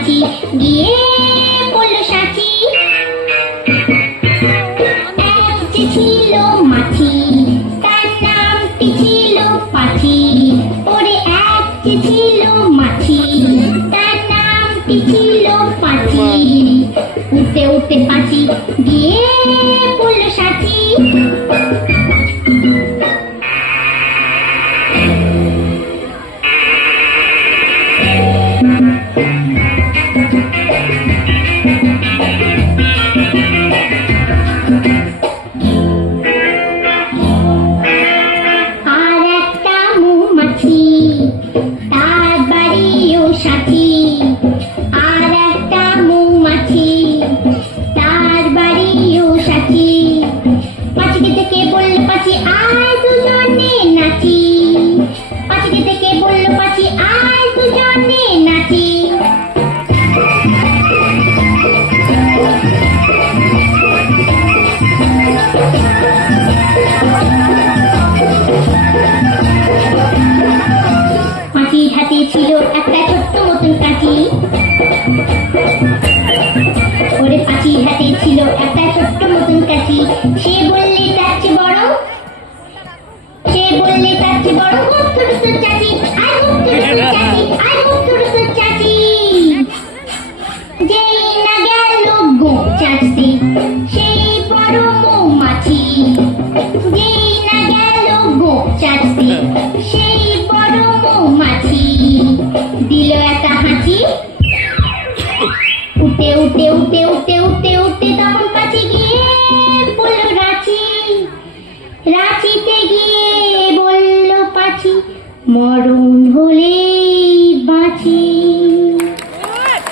পাঁচি গিয়ে পড়ল সাঁচি। এক যে ছিল মাছি, তার নামটি ছিল পাঁচি। ওরে এক যে ছিল মাছি, তার নামটি ছিল পাঁচি। উঠতে উঠতে পাঁচি গিয়ে পড়ল সাঁচি। আর একটা মৌমাছি, তার বাড়িও সাথী। আর একটা মৌমাছি, তার বাড়িও সাথী। পাঁচিকে থেকে বলল পাঁচি আয় দুজনে নাচি। পাঁচিকে থেকে বলল পাঁচি আয় দুজনে নাচি। পাঁচির হাতে ছিল একটা ছোট্ট মতন কাঁচি। ওরে পাঁচির হাতে ছিল একটা ছোট্ট মতন কাঁচি। সে বললে তার চেয়ে বড়, সে বললে তার চেয়ে বড় খুব ছোট ছোট চাচি। আয় খুব ছোট ছোট চাচি, আয় খুব ছোট ছোট চাচি। যেই না গেল গোপ চাচতে, সেই বড় মৌমাছি। যেই না গেল গোপ চাচতে, সেই বড় মৌমাছি। দিল একটা হাঁচি, উঠে উঠে উঠে উঠে